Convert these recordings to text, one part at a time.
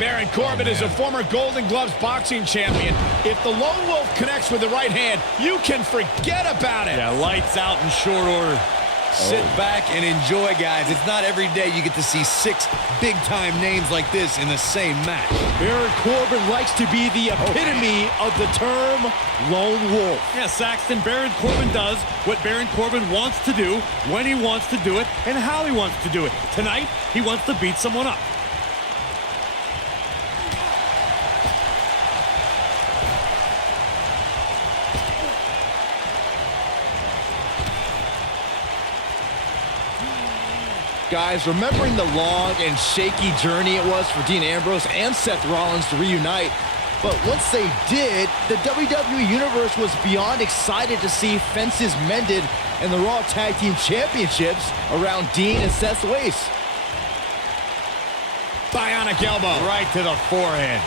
Baron Corbin is a former Golden Gloves boxing champion. If the Lone Wolf connects with the right hand, you can forget about it. Yeah, lights out in short order. Sit back and enjoy, guys. It's not every day you get to see 6 big-time names like this in the same match. Baron Corbin likes to be the epitome of the term Lone Wolf. Yeah, Saxton, Baron Corbin does what Baron Corbin wants to do, when he wants to do it, and how he wants to do it. Tonight, he wants to beat someone up. Guys, remembering the long and shaky journey it was for Dean Ambrose and Seth Rollins to reunite, but once they did, the WWE Universe was beyond excited to see fences mended and the Raw Tag Team Championships around Dean and Seth's waist. Bionic elbow. Right to the forehead.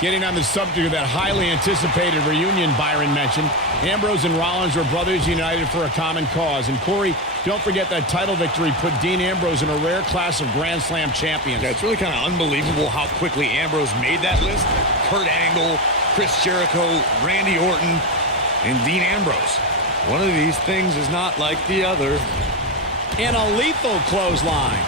Getting on the subject of that highly anticipated reunion Byron mentioned, Ambrose and Rollins were brothers united for a common cause. And Corey, don't forget that title victory put Dean Ambrose in a rare class of Grand Slam champions. Yeah, it's really kind of unbelievable how quickly Ambrose made that list. Kurt Angle, Chris Jericho, Randy Orton, and Dean Ambrose. One of these things is not like the other. And a lethal clothesline.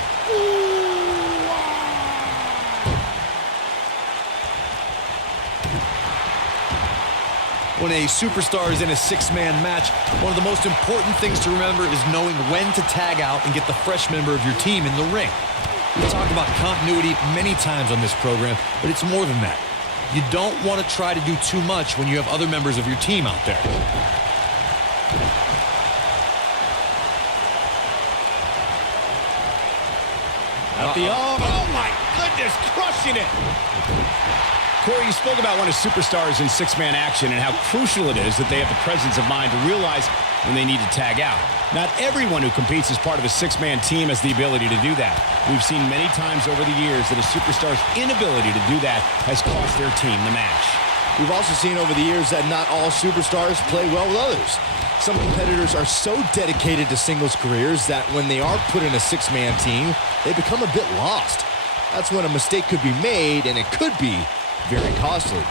When a superstar is in a 6-man match, one of the most important things to remember is knowing when to tag out and get the fresh member of your team in the ring. We've talked about continuity many times on this program, but it's more than that. You don't want to try to do too much when you have other members of your team out there. Oh my goodness, crushing it. Corey, you spoke about when a superstar is in 6-man action and how crucial it is that they have the presence of mind to realize when they need to tag out. Not everyone who competes as part of a 6-man team has the ability to do that. We've seen many times over the years that a superstar's inability to do that has cost their team the match. We've also seen over the years that not all superstars play well with others. Some competitors are so dedicated to singles careers that when they are put in a 6-man team, they become a bit lost. That's when a mistake could be made, and it could be very costly.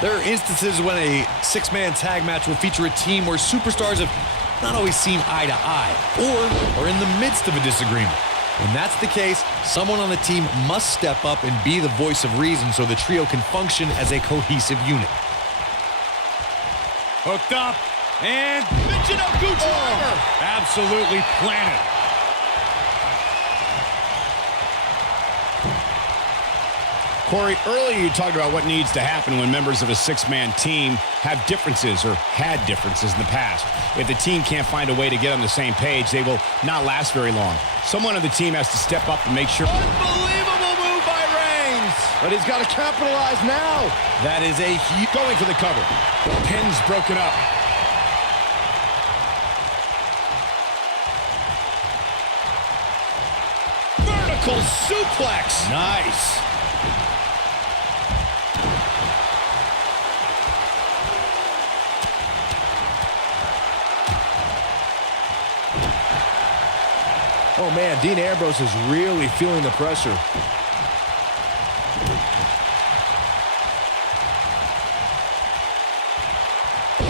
There are instances when a 6-man tag match will feature a team where superstars have not always seen eye to eye or are in the midst of a disagreement. When that's the case, someone on the team must step up and be the voice of reason so the trio can function as a cohesive unit. Hooked up, and Michinoku driver. Absolutely planted. Corey, earlier you talked about what needs to happen when members of a 6-man team have differences or had differences in the past. If the team can't find a way to get on the same page, they will not last very long. Someone on the team has to step up and make sure. Unbelievable move by Reigns, but he's got to capitalize now. That is a huge going for the cover. The pin's broken up. Vertical suplex. Nice. Oh man, Dean Ambrose is really feeling the pressure.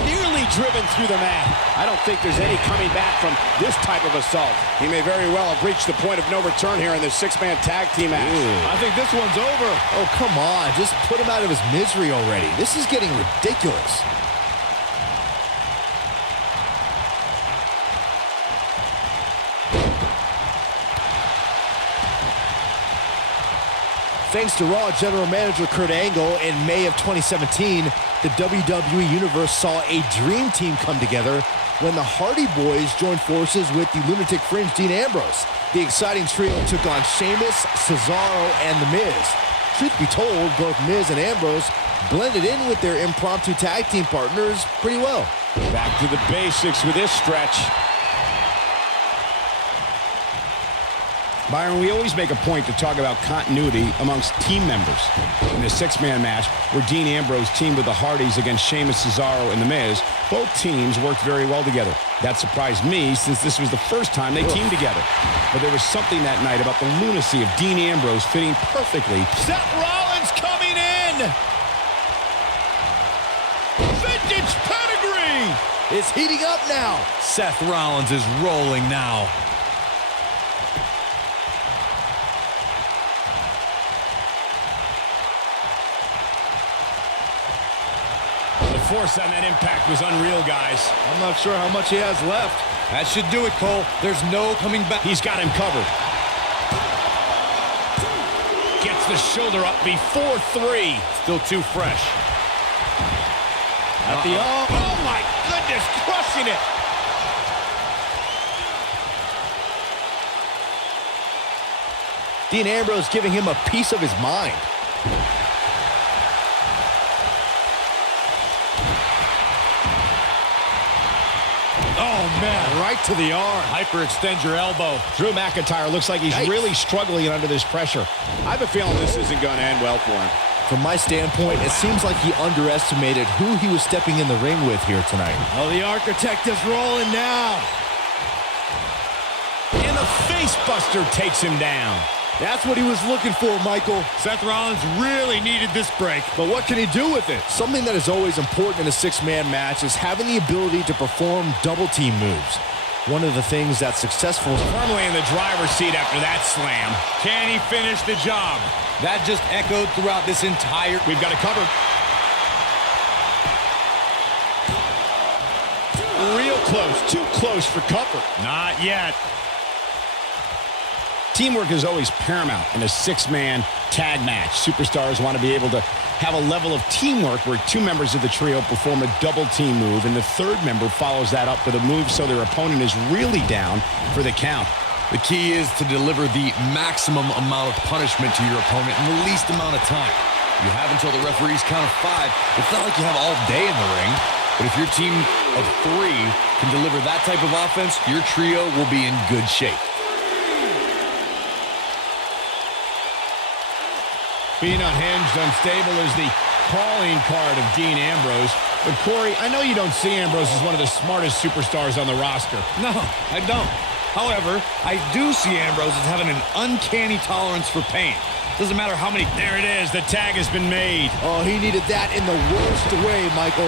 Nearly driven through the mat. I don't think there's any coming back from this type of assault. He may very well have reached the point of no return here in this 6-man tag team match. I think this one's over. Oh, come on. Just put him out of his misery already. This is getting ridiculous. Thanks to Raw General Manager Kurt Angle, in May of 2017, the WWE Universe saw a dream team come together when the Hardy Boys joined forces with the Lunatic Fringe Dean Ambrose. The exciting trio took on Sheamus, Cesaro, and The Miz. Truth be told, both Miz and Ambrose blended in with their impromptu tag team partners pretty well. Back to the basics with this stretch. Byron, we always make a point to talk about continuity amongst team members. In the six-man match where Dean Ambrose teamed with the Hardys against Sheamus, Cesaro, and The Miz, both teams worked very well together. That surprised me since this was the first time they teamed together. But there was something that night about the lunacy of Dean Ambrose fitting perfectly. Seth Rollins coming in! Vintage pedigree! It's heating up now. Seth Rollins is rolling now. The force on that impact was unreal, guys. I'm not sure how much he has left. That should do it, Cole. There's no coming back. He's got him covered. Gets the shoulder up before 3. Still too fresh. At the oh my goodness, crushing it. Dean Ambrose giving him a piece of his mind. Oh, man, right to the arm. Hyperextend your elbow. Drew McIntyre looks like he's really struggling under this pressure. I have a feeling this isn't going to end well for him. From my standpoint, it seems like he underestimated who he was stepping in the ring with here tonight. Oh, the Architect is rolling now. And the face buster takes him down. That's what he was looking for, Michael. Seth Rollins really needed this break. But what can he do with it? Something that is always important in a six-man match is having the ability to perform double-team moves. One of the things that's successful. Firmly in the driver's seat after that slam. Can he finish the job? That just echoed throughout this entire... We've got it covered. Real close. Too close for comfort. Not yet. Teamwork is always paramount in a six-man tag match. Superstars want to be able to have a level of teamwork where two members of the trio perform a double-team move, and the third member follows that up with a move so their opponent is really down for the count. The key is to deliver the maximum amount of punishment to your opponent in the least amount of time. You have until the referee's count of 5. It's not like you have all day in the ring, but if your team of 3 can deliver that type of offense, your trio will be in good shape. Being unhinged, unstable is the calling card of Dean Ambrose. But Corey, I know you don't see Ambrose as one of the smartest superstars on the roster. No, I don't. However, I do see Ambrose as having an uncanny tolerance for pain. Doesn't matter how many... There it is. The tag has been made. Oh, he needed that in the worst way, Michael.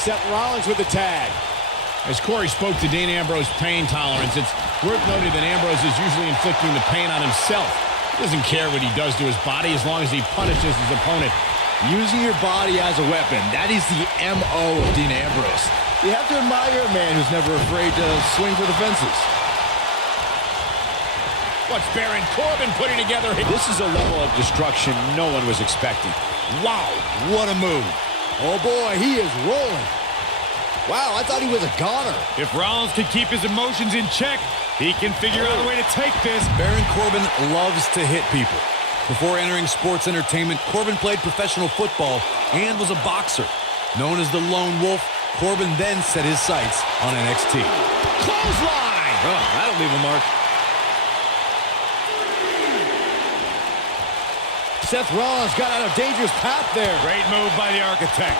Seth Rollins with the tag. As Corey spoke to Dean Ambrose's pain tolerance, it's worth noting that Ambrose is usually inflicting the pain on himself. He doesn't care what he does to his body as long as he punishes his opponent. Using your body as a weapon, that is the M.O. of Dean Ambrose. You have to admire a man who's never afraid to swing for the fences. What's Baron Corbin putting together? This is a level of destruction no one was expecting. Wow, what a move. Oh boy, he is rolling. Wow, I thought he was a goner. If Rollins can keep his emotions in check, he can figure out a way to take this. Baron Corbin loves to hit people. Before entering sports entertainment, Corbin played professional football and was a boxer. Known as the Lone Wolf, Corbin then set his sights on NXT. Clothesline! Oh, that'll leave a mark. Seth Rollins got out of dangerous path there. Great move by the Architect.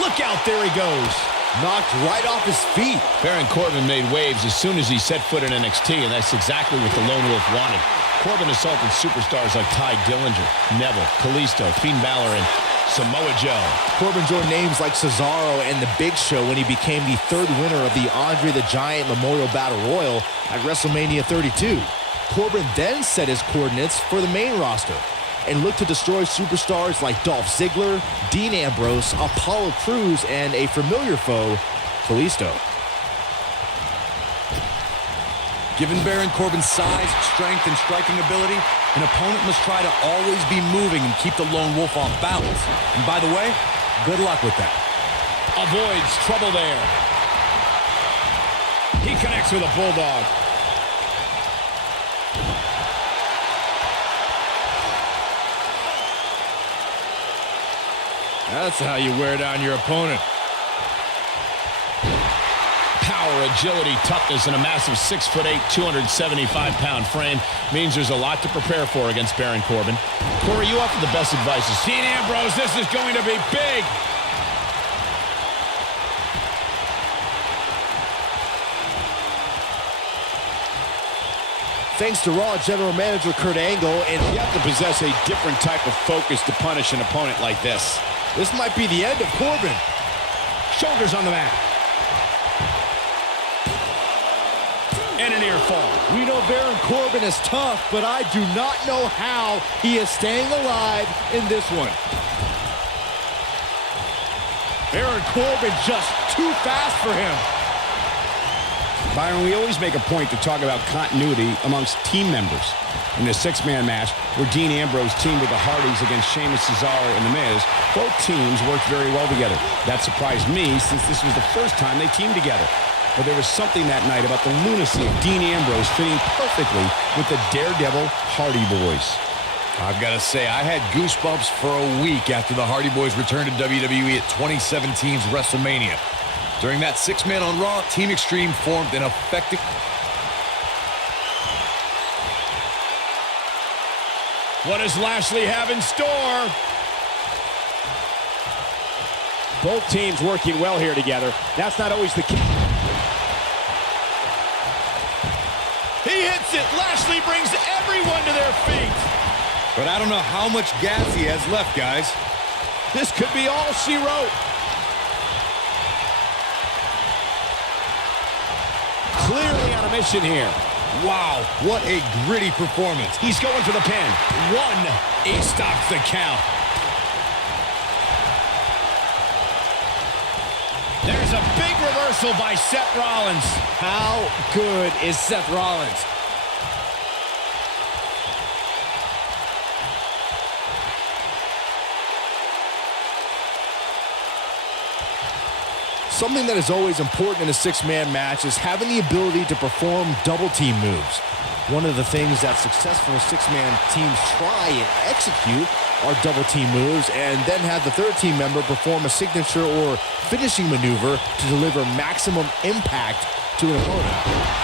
Look out, there he goes. Knocked right off his feet. Baron Corbin made waves as soon as he set foot in NXT, and that's exactly what the Lone Wolf wanted. Corbin assaulted superstars like Ty Dillinger, Neville, Kalisto, Finn Balor, and Samoa Joe. Corbin joined names like Cesaro and The Big Show when he became the third winner of the Andre the Giant Memorial Battle Royal at WrestleMania 32. Corbin then set his coordinates for the main roster and looked to destroy superstars like Dolph Ziggler, Dean Ambrose, Apollo Crews, and a familiar foe, Kalisto. Given Baron Corbin's size, strength, and striking ability, an opponent must try to always be moving and keep the Lone Wolf off balance. And by the way, good luck with that. Avoids trouble there. He connects with a bulldog. That's how you wear down your opponent. agility, toughness, and a massive 6'8", 275-pound frame means there's a lot to prepare for against Baron Corbin. Corey, you offer the best advice. Dean Ambrose, this is going to be big. Thanks to Raw General Manager Kurt Angle, and you have to possess a different type of focus to punish an opponent like this. This might be the end of Corbin. Shoulders on the mat. And a near fall. We know Baron Corbin is tough, but I do not know how he is staying alive in this one. Baron Corbin just too fast for him. Byron, we always make a point to talk about continuity amongst team members. In the six-man match, where Dean Ambrose teamed with the Hardys against Sheamus, Cesaro, and The Miz, both teams worked very well together. That surprised me, since this was the first time they teamed together. But there was something that night about the lunacy of Dean Ambrose fitting perfectly with the Daredevil Hardy Boys. I've got to say, I had goosebumps for a week after the Hardy Boys returned to WWE at 2017's WrestleMania. During that six-man on Raw, Team Extreme formed an effective... What does Lashley have in store? Both teams working well here together. That's not always the case. He hits it. Lashley brings everyone to their feet. But I don't know how much gas he has left, guys. This could be all she wrote. Clearly on a mission here. Wow, what a gritty performance. He's going for the pin. One. He stops the count. There's a big reversal by Seth Rollins. How good is Seth Rollins? Something that is always important in a six-man match is having the ability to perform double-team moves. One of the things that successful six-man teams try and execute are double-team moves, and then have the third team member perform a signature or finishing maneuver to deliver maximum impact to an opponent.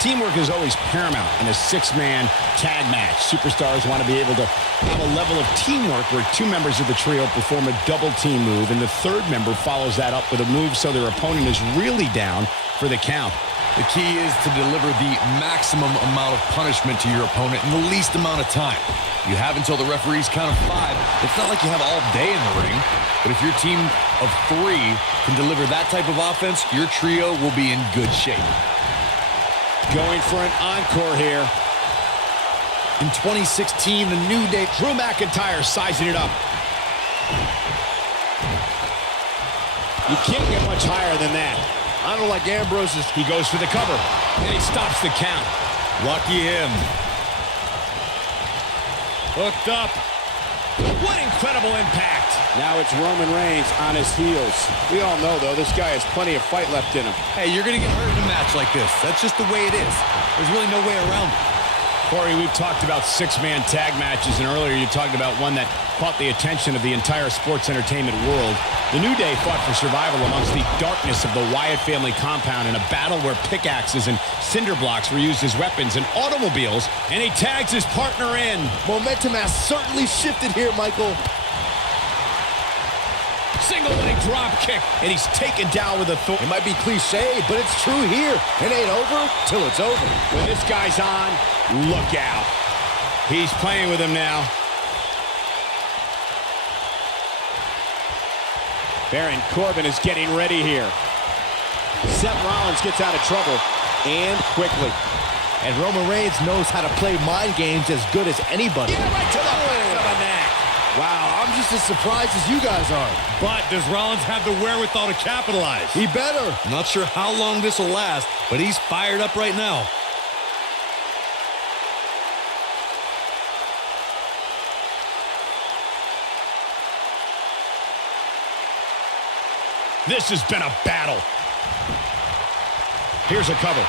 Teamwork is always paramount in a six-man tag match. Superstars want to be able to have a level of teamwork where two members of the trio perform a double-team move, and the third member follows that up with a move so their opponent is really down for the count. The key is to deliver the maximum amount of punishment to your opponent in the least amount of time. You have until the referee's count of 5. It's not like you have all day in the ring, but if your team of 3 can deliver that type of offense, your trio will be in good shape. Going for an encore here. In 2016, the New Day... Drew McIntyre sizing it up. You can't get much higher than that. I don't like Ambrose's. He goes for the cover, and he stops the count. Lucky him. Hooked up. What incredible impact. Now it's Roman Reigns on his heels. We all know, though, this guy has plenty of fight left in him. Hey, you're going to get hurt in a match like this. That's just the way it is. There's really no way around it. Corey, we've talked about six-man tag matches, and earlier you talked about one that caught the attention of the entire sports entertainment world. The New Day fought for survival amongst the darkness of the Wyatt family compound in a battle where pickaxes and cinder blocks were used as weapons and automobiles, and he tags his partner in. Momentum has certainly shifted here, Michael. Single leg drop kick, and he's taken down with authority. It might be cliche, but it's true here. It ain't over till it's over. When this guy's on, look out. He's playing with him now. Baron Corbin is getting ready here. Seth Rollins gets out of trouble, and quickly. And Roman Reigns knows how to play mind games as good as anybody. Yeah, right to the back of the neck. Wow, I'm just as surprised as you guys are. But does Rollins have the wherewithal to capitalize? He better. Not sure how long this will last, but he's fired up right now. This has been a battle. Here's a cover.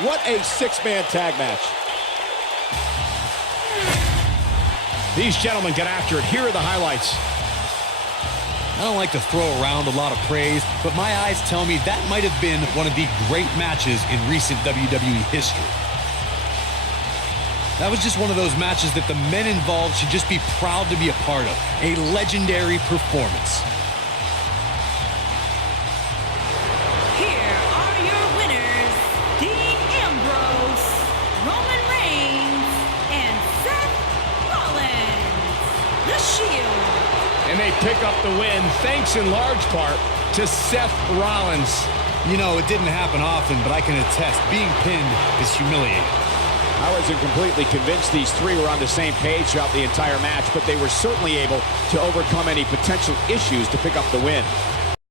What a six-man tag match. These gentlemen get after it. Here are the highlights. I don't like to throw around a lot of praise, but my eyes tell me that might have been one of the great matches in recent WWE history. That was just one of those matches that the men involved should just be proud to be a part of. A legendary performance. Here are your winners, Dean Ambrose, Roman Reigns, and Seth Rollins. The Shield. And they pick up the win, thanks in large part to Seth Rollins. You know, it didn't happen often, but I can attest, being pinned is humiliating. I wasn't completely convinced these three were on the same page throughout the entire match, but they were certainly able to overcome any potential issues to pick up the win.